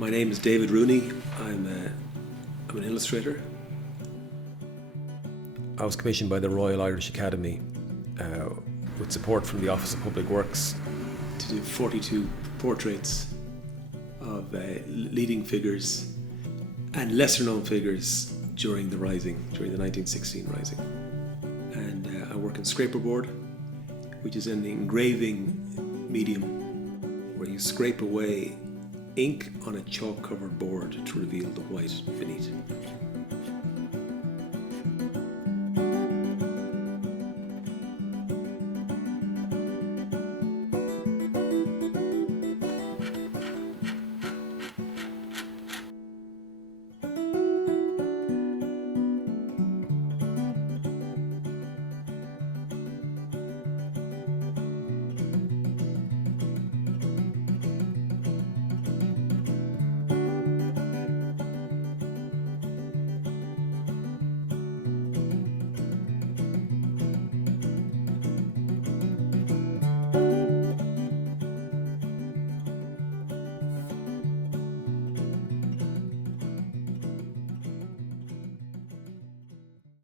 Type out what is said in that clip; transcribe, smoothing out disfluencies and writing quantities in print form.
My name is David Rooney. I'm an illustrator. I was commissioned by the Royal Irish Academy with support from the Office of Public Works to do 42 portraits of leading figures and lesser known figures during the 1916 Rising. And I work in scraperboard, which is an engraving medium where you scrape away ink on a chalk-covered board to reveal the white beneath.